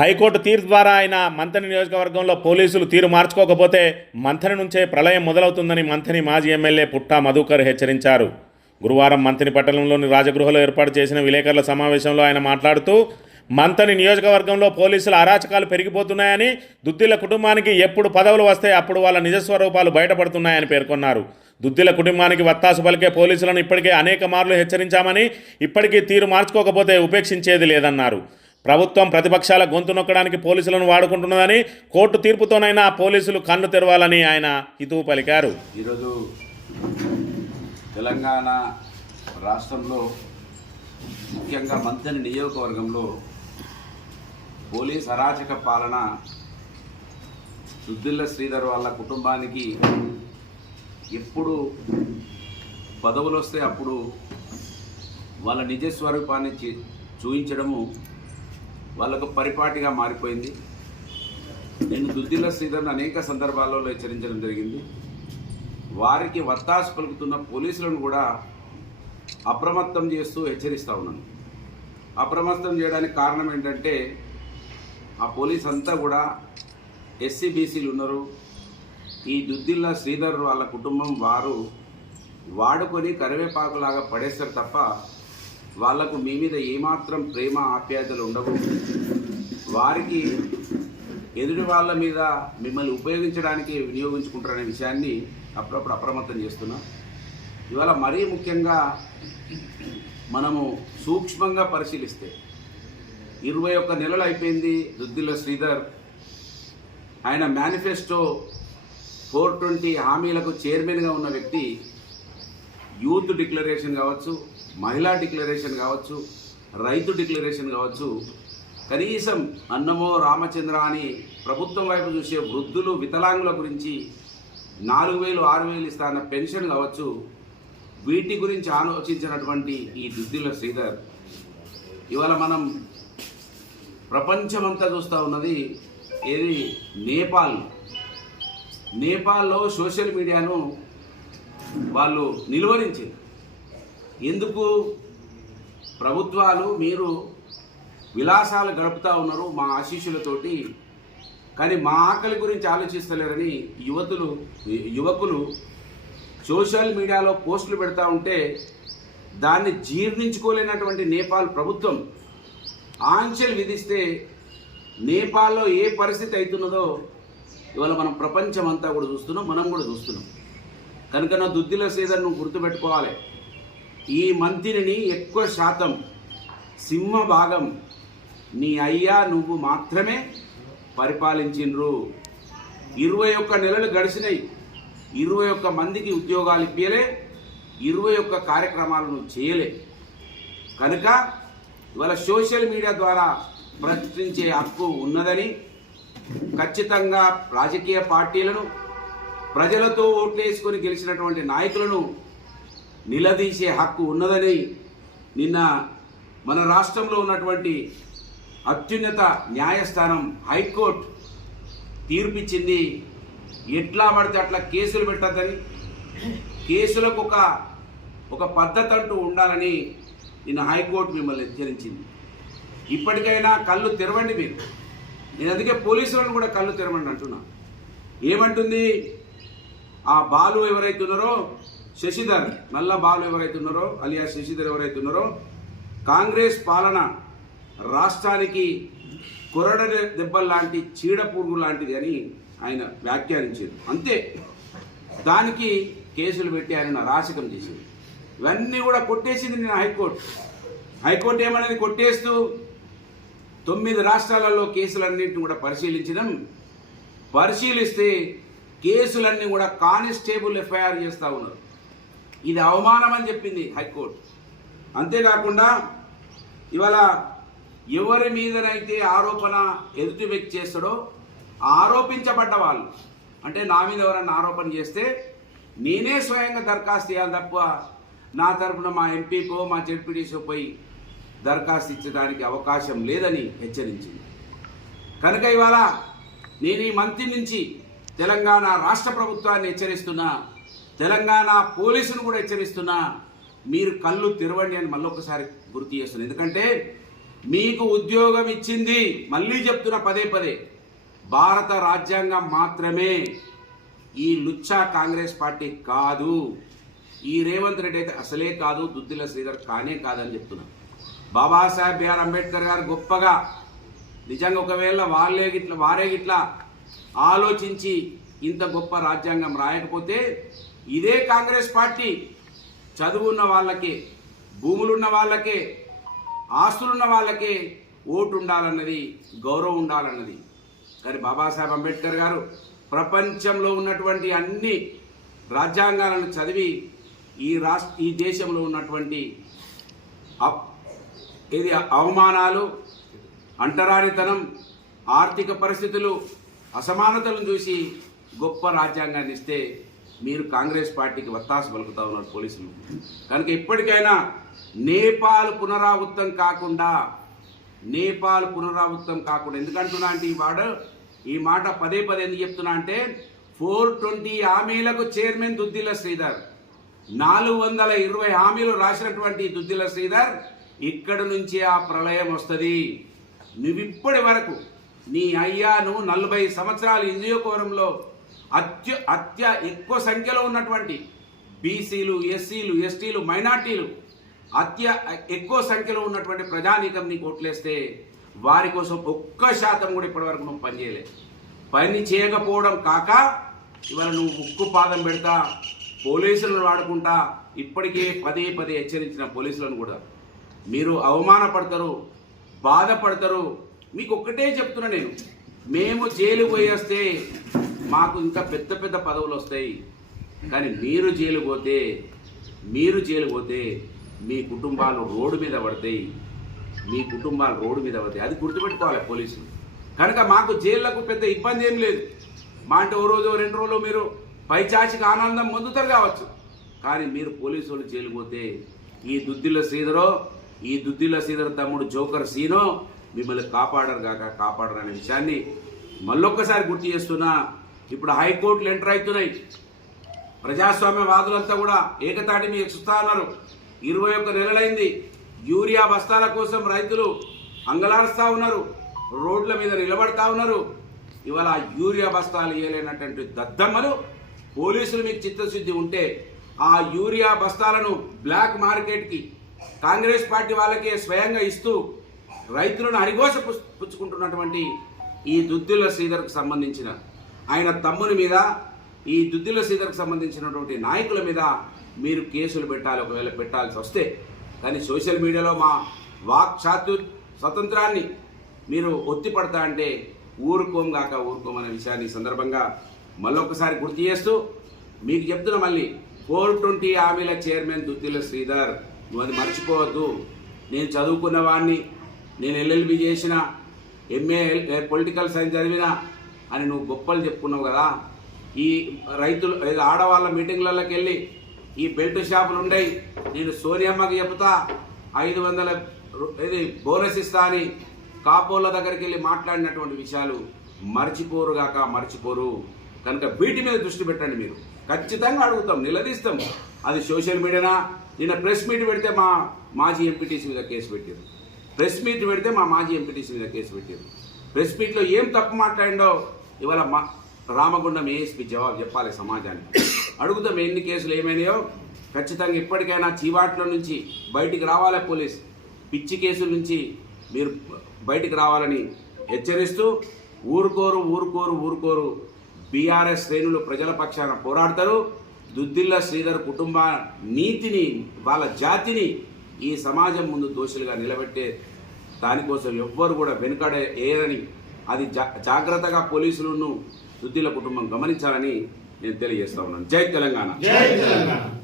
High court తీర్పు ద్వారా ఆయన మంథని నియోజకవర్గంలో పోలీసులు తీరు మార్చుకోకపోతే మంథని నుంచే ప్రళయం మొదలవుతుందని మంథని మాజీ ఎమ్మెల్యే పుట్టా మధుకర్ హెచ్చరించారు. గురువారం మంథని పట్టణంలోని రాజగృహలో ఏర్పాటు చేసిన విలేకరుల సమావేశంలో ఆయన మాట్లాడుతూ మంత్రి నియోజకవర్గంలో పోలీసుల అరాచకాలు పెరిగిపోతున్నాయని దుద్దిల కుటుంబానికి ఎప్పుడు పదవులు వస్తే అప్పుడు వాళ్ళ నిజస్వరూపాలు బయటపడుతున్నాయని పేర్కొన్నారు. దుద్దిల కుటుంబానికి వత్తాసు పలికే పోలీసులను ఇప్పటికే అనేక మార్లు హెచ్చరించామని ఇప్పటికీ తీరు మార్చుకోకపోతే ఉపేక్షించేది లేదన్నారు. ప్రభుత్వం ప్రతిపక్షాల గొంతు నొక్కడానికి పోలీసులను వాడుకుంటున్నదని కోర్టు తీర్పుతోనైనా పోలీసులు కన్ను తెరవాలని ఆయన హితువు పలికారు. ఈరోజు తెలంగాణ రాష్ట్రంలో ముఖ్యంగా మంత్రి నియోజకవర్గంలో పోలీస్ అరాచక పాలన సుద్దిల్ల శ్రీధర్ వాళ్ళ కుటుంబానికి ఎప్పుడు పదవులు వస్తే అప్పుడు వాళ్ళ నిజ స్వరూపాన్ని చూపించడము వాళ్ళకు పరిపాటిగా మారిపోయింది. నేను దుద్దిల్ల శ్రీధర్ని అనేక సందర్భాల్లో హెచ్చరించడం జరిగింది. వారికి వత్తాసు పలుకుతున్న పోలీసులను కూడా అప్రమత్తం చేస్తూ హెచ్చరిస్తూ ఉన్నాను. అప్రమత్తం చేయడానికి కారణం ఏంటంటే ఆ పోలీస్ అంతా కూడా ఎస్సీ బీసీలు ఉన్నారు. ఈ దుద్దిల్ల శ్రీధర్ వాళ్ళ కుటుంబం వారు వాడుకొని కరివేపాకులాగా పడేస్తారు తప్ప వాళ్ళకు మీ మీద ఏమాత్రం ప్రేమ ఆప్యాయతలు ఉండవు. వారికి ఎదుటి వాళ్ళ మీద మిమ్మల్ని ఉపయోగించడానికి వినియోగించుకుంటారనే విషయాన్ని అప్పుడప్పుడు అప్రమత్తం చేస్తున్నా. ఇవాళ మరీ ముఖ్యంగా మనము సూక్ష్మంగా పరిశీలిస్తే ఇరవై ఒక్క నెలలు అయిపోయింది దుద్దిల్ల శ్రీధర్. ఆయన మేనిఫెస్టో ఫోర్ ట్వంటీ హామీలకు చైర్మన్గా ఉన్న వ్యక్తి యూత్ డిక్లరేషన్ కావచ్చు మహిళా డిక్లరేషన్ కావచ్చు రైతు డిక్లరేషన్ కావచ్చు కనీసం అన్నమో రామచంద్ర అని ప్రభుత్వం వైపు చూసే వృద్ధులు వికలాంగుల గురించి నాలుగు వేలు ఆరు వేలు ఇస్తాన పెన్షన్ కావచ్చు వీటి గురించి ఆలోచించినటువంటి ఈ దుద్దిల శ్రీధర్ ఇవాళ మనం ప్రపంచమంతా చూస్తూ ఉన్నది ఏది? నేపాల్. నేపాల్లో సోషల్ మీడియాను వాళ్ళు నిలువరించింది. ఎందుకు ప్రభుత్వాలు మీరు విలాసాలు గడుపుతూ ఉన్నారు మా ఆశీస్సులతోటి కానీ మా ఆకలి గురించి ఆలోచిస్తలేరని యువతులు యువకులు సోషల్ మీడియాలో పోస్టులు పెడతా ఉంటే దాన్ని జీర్ణించుకోలేనటువంటి నేపాల్ ప్రభుత్వం ఆంక్షలు విధిస్తే నేపాల్లో ఏ పరిస్థితి అవుతున్నదో ఇవాళ మనం ప్రపంచం అంతా కూడా చూస్తున్నాం మనం కూడా చూస్తున్నాం. కనుక నా దుద్దిల సీజన్ నువ్వు గుర్తుపెట్టుకోవాలి. ఈ మంత్రిని ఎక్కువ శాతం సింహ భాగం నీ అయ్యా నువ్వు మాత్రమే పరిపాలించిండ్రు ఇరవై ఒక్క నెలలు గడిచినాయి ఇరవై ఒక్క మందికి ఉద్యోగాలు ఇప్పియలే ఇరవై ఒక్క కార్యక్రమాలను చేయలే. కనుక ఇవాళ సోషల్ మీడియా ద్వారా ప్రశ్నించే హక్కు ఉన్నదని ఖచ్చితంగా రాజకీయ పార్టీలను ప్రజలతో ఓట్లేసుకొని గెలిచినటువంటి నాయకులను నిలదీసే హక్కు ఉన్నదని నిన్న మన రాష్ట్రంలో ఉన్నటువంటి అత్యున్నత న్యాయస్థానం హైకోర్టు తీర్పిచ్చింది. ఎట్లా పడితే అట్లా కేసులు పెట్టద్దని కేసులకు ఒక ఒక పద్ధతి అంటూ ఉండాలని నిన్న హైకోర్టు మిమ్మల్ని హెచ్చరించింది. ఇప్పటికైనా కళ్ళు తెరవండి మీరు. నేను అందుకే పోలీసులను కూడా కళ్ళు తెరవండి అంటున్నా. ఏమంటుంది? ఆ బాలు ఎవరైతే ఉన్నారో శశిధర్. నల్ల బాలు ఎవరైతే ఉన్నారో అలియా శశిధర్ ఎవరైతే ఉన్నారో కాంగ్రెస్ పాలన రాష్ట్రానికి కొరడ దెబ్బలు లాంటి చీడ పురుగు లాంటిది అని ఆయన వ్యాఖ్యానించారు. అంతే. దానికి కేసులు పెట్టి ఆయన రాశకం చేసింది ఇవన్నీ కూడా కొట్టేసింది నేను హైకోర్టు. హైకోర్టు ఏమనేది కొట్టేస్తూ తొమ్మిది రాష్ట్రాలలో కేసులన్నింటిని కూడా పరిశీలించడం పరిశీలిస్తే కేసులన్నీ కూడా కానిస్టేబుల్ ఎఫ్ఐఆర్ చేస్తూ ఉన్నారు. ఇది అవమానం అని చెప్పింది హైకోర్టు. అంతేకాకుండా ఇవాళ ఎవరి మీదనైతే ఆరోపణ ఎదుటి వ్యక్తి చేస్తాడో ఆరోపించబడ్డ వాళ్ళు అంటే నా మీద ఎవరన్నా ఆరోపణ చేస్తే నేనే స్వయంగా దరఖాస్తు చేయాలి తప్ప నా తరపున మా ఎంపీకో మా జడ్పీటీసో పోయి దరఖాస్తు ఇచ్చడానికి అవకాశం లేదని హెచ్చరించింది. కనుక ఇవాళ నేను ఈ మంత్రి నుంచి తెలంగాణ రాష్ట్ర ప్రభుత్వాన్ని హెచ్చరిస్తున్నా తెలంగాణ పోలీసును కూడా హెచ్చరిస్తున్నా మీరు కళ్ళు తెరవండి అని మళ్ళొకసారి గుర్తు చేస్తున్నా. ఎందుకంటే మీకు ఉద్యోగం ఇచ్చింది మళ్ళీ చెప్తున్నా పదే పదే భారత రాజ్యాంగం మాత్రమే ఈ లుచ్చా కాంగ్రెస్ పార్టీ కాదు. ఈ రేవంత్ రెడ్డి అయితే అసలే కాదు దుద్దిల శ్రీధర్ కానే కాదని చెప్తున్నా. బాబాసాహెబ్ బిఆర్ అంబేద్కర్ గారు గొప్పగా నిజంగా ఒకవేళ వాళ్ళే గిట్ల వారే గిట్ల ఆలోచించి ఇంత గొప్ప రాజ్యాంగం రాయకపోతే ఇదే కాంగ్రెస్ పార్టీ చదువున్న వాళ్ళకే భూములున్న వాళ్ళకే ఆస్తులున్న వాళ్ళకే ఓటు ఉండాలన్నది గౌరవం ఉండాలన్నది. కానీ బాబాసాహెబ్ అంబేద్కర్ గారు ప్రపంచంలో ఉన్నటువంటి అన్ని రాజ్యాంగాలను చదివి ఈ రాష్ట్ర ఈ దేశంలో ఉన్నటువంటి అప్- ఇది అవమానాలు అంటరానితనం ఆర్థిక పరిస్థితులు అసమానతలను చూసి గొప్ప రాజ్యాంగాన్ని ఇస్తే మీరు కాంగ్రెస్ పార్టీకి వత్తాస పలుకుతా ఉన్నారు పోలీసులు. కనుక ఇప్పటికైనా నేపాల్ పునరావృతం కాకుండా నేపాల్ పునరావృతం కాకుండా ఎందుకంటున్నా అంటే ఈ మాట ఈ మాట పదే పదే ఎందుకు చెప్తున్నా అంటే ఫోర్ ట్వంటీ హామీలకు చైర్మన్ దుద్దిల శ్రీధర్. నాలుగు వందల ఇరవై హామీలు రాసినటువంటి దుద్దిల శ్రీధర్ ఇక్కడ నుంచి ఆ ప్రళయం వస్తుంది. నువ్వు ఇప్పటి వరకు నీ అయ్యా నువ్వు నలభై సంవత్సరాలు ఈ అత్య అత్య ఎక్కువ సంఖ్యలో ఉన్నటువంటి బీసీలు ఎస్సీలు ఎస్టీలు మైనార్టీలు అత్య ఎక్కువ సంఖ్యలో ఉన్నటువంటి ప్రజానీకం నీకు ఓట్లేస్తే వారి కోసం ఒక్క శాతం కూడా ఇప్పటివరకు నువ్వు పనిచేయలే పని చేయకపోవడం కాక ఇవాళ నువ్వు ఉక్కు పాదం పెడతా పోలీసులను వాడుకుంటా ఇప్పటికే పదే పదే హెచ్చరించిన పోలీసులను కూడా. మీరు అవమానపడతారు బాధపడతారు మీకు ఒక్కటే చెప్తున్నా నేను. మేము జైలు పోయేస్తే మాకు ఇంకా పెద్ద పెద్ద పదవులు వస్తాయి. కానీ మీరు జైలు పోతే మీరు జైలు పోతే మీ కుటుంబాలు రోడ్డు మీద పడతాయి. మీ కుటుంబాలు రోడ్డు మీద పడతాయి. అది గుర్తుపెట్టుకోవాలి పోలీసులు. కనుక మాకు జైళ్ళకు పెద్ద ఇబ్బంది ఏం లేదు. మా అంటే ఓ రోజు రెండు రోజులు మీరు పైచాచిక ఆనందం పొందుతారు కావచ్చు. కానీ మీరు పోలీసు వాళ్ళు జైలు పోతే ఈ దుద్దిల శ్రీధరో ఈ దుద్దిల శ్రీధర్ తమ్ముడు జోకర్ సీనో మిమ్మల్ని కాపాడరు కాక కాపాడరు అనే విషయాన్ని మళ్ళొక్కసారి గుర్తు చేస్తున్నా. ఇప్పుడు హైకోర్టులు ఎంటర్ అవుతున్నాయి. ప్రజాస్వామ్య వాదులంతా కూడా ఏకతాటి మీ చూస్తా ఉన్నారు. ఇరవై ఒక్క నెలలైంది. యూరియా బస్తాల కోసం రైతులు అంగలారుస్తూ ఉన్నారు. రోడ్ల మీద నిలబడతా ఉన్నారు. ఇవాళ యూరియా బస్తాలు ఇవ్వలేనటువంటి దద్దమ్మలు పోలీసులు మీకు చిత్తశుద్ధి ఉంటే ఆ యూరియా బస్తాలను బ్లాక్ మార్కెట్కి కాంగ్రెస్ పార్టీ వాళ్ళకే స్వయంగా ఇస్తూ రైతులను హరిఘోష పుచ్చుకుంటున్నటువంటి ఈ దుద్దుల శ్రీధర్కు సంబంధించిన ఆయన తమ్ముని మీద ఈ దుద్దిల శ్రీధర్కు సంబంధించినటువంటి నాయకుల మీద మీరు కేసులు పెట్టాలి ఒకవేళ పెట్టాల్సి వస్తే. కానీ సోషల్ మీడియాలో మా వాక్ చాతు స్వతంత్రాన్ని మీరు ఒత్తిపడతా అంటే ఊరుకోం కాక ఊరుకోం అనే విషయాన్ని సందర్భంగా మళ్ళొకసారి గుర్తు చేస్తూ మీకు చెప్తున్నా మళ్ళీ ఫోర్ ట్వంటీ హామీల చైర్మన్ దుద్దిల శ్రీధర్ నువ్వు అది మర్చిపోవద్దు. నేను చదువుకున్న వాడిని నేను ఎల్ఎల్బి చేసిన ఎంఏ పొలిటికల్ సైన్స్ చదివిన అని నువ్వు గొప్పలు చెప్పుకున్నావు కదా. ఈ రైతులు ఏదో ఆడవాళ్ళ మీటింగ్లలోకి వెళ్ళి ఈ బెల్ట్ షాపులు ఉండయి. నేను సోనియమ్మకి చెప్తా ఐదు వందల ఇది బోనస్ ఇస్తా అని కాపోళ్ళ దగ్గరికి వెళ్ళి మాట్లాడినటువంటి విషయాలు మర్చిపోరుగాక మర్చిపోరు. కనుక వీటి మీద దృష్టి పెట్టండి మీరు. ఖచ్చితంగా అడుగుతాం నిలదీస్తాం. అది సోషల్ మీడియానా? నిన్న ప్రెస్ మీట్ పెడితే మా మాజీ ఎంపీటీసీ మీద కేసు పెట్టారు ప్రెస్ మీట్ పెడితే మా మాజీ ఎంపీటీసీ మీద కేసు పెట్టారు ప్రెస్ మీట్లో ఏం తప్పు మాట్లాడిండో ఇవాళ మా రామగుండం ఏఎస్పీ జవాబు చెప్పాలి సమాజానికి. అడుగుతాం ఎన్ని కేసులు ఏమైనాయో. ఖచ్చితంగా ఇప్పటికైనా చీవాట్ల నుంచి బయటికి రావాలి పోలీస్? పిచ్చి కేసుల నుంచి మీరు బయటికి రావాలని హెచ్చరిస్తూ ఊరుకోరు ఊరుకోరు ఊరుకోరు. బీఆర్ఎస్ శ్రేణులు ప్రజల పక్షాన పోరాడతారు. దుద్దిల్ల శ్రీధర్ కుటుంబ నీతిని వాళ్ళ జాతిని ఈ సమాజం ముందు దోషులుగా నిలబెట్టే దానికోసం ఎవ్వరు కూడా వెనుకడే ఏరని అది జా- జాగ్రత్తగా పోలీసులను సుద్దిల కుటుంబం గమనించాలని నేను తెలియజేస్తా ఉన్నాను. జై తెలంగాణ. జై తెలంగాణ.